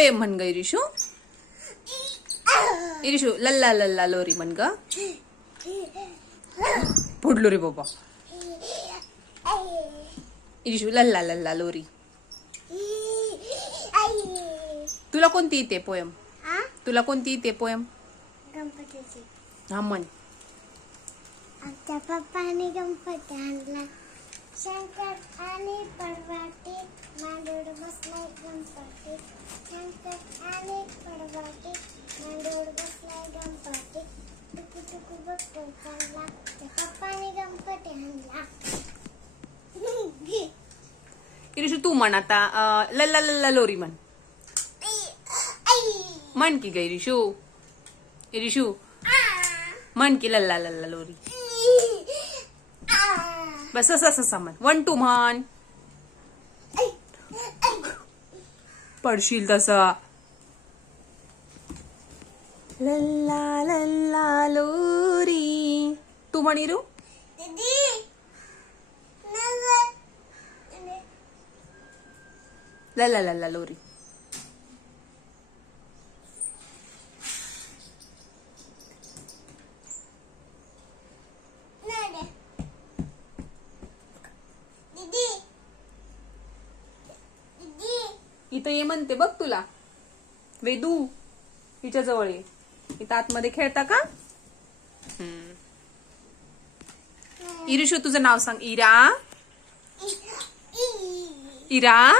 Poem म्हण ग इरिशू. इरिशू लल्ला लल्ला लोरी म्हण ग. पुढलो रे बाबा. इरिशू लल्ला लल्ला लोरी. तुला कोणती येते पोएम? तुला कोणती येते पोएम? गणपतीची. हा म्हण. आमच्या पप्पाने गणपती आणला, शंकर आणि पार्वती मांडीवर बसलाय गणपती. शंकर आणि पार्वती मांडीवर बसलाय गणपती. टुकू टुकू बघतो चालला, त्या पप्पाने गणपती आणला. इरिशू तू म्हण आता लल्ला लल्ला लोरी म्हण. म्हण की ग इरिशू. इरिशू म्हण की लल्ला लल्ला लोरी. बस असं म्हण. 1 2 म्हण. पडशील तसा. लल्ला लल्ला लोरी. तू म्हण इरू. लल्ला लल्ला लोरी. इथं ये म्हणते बघ तुला. वेदू हिच्या जवळ ये. इथं आतमध्ये खेळता का? इरिशू तुझं नाव सांग. इरा. इरा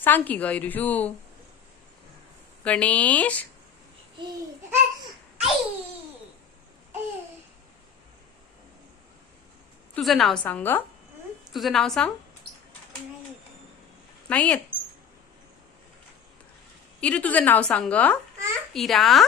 सांग की ग इरिशू. गणेश. तुझं नाव सांग ग. तुझं नाव सांग. नाही येत. इरू तुझं नाव सांग ग. इरा.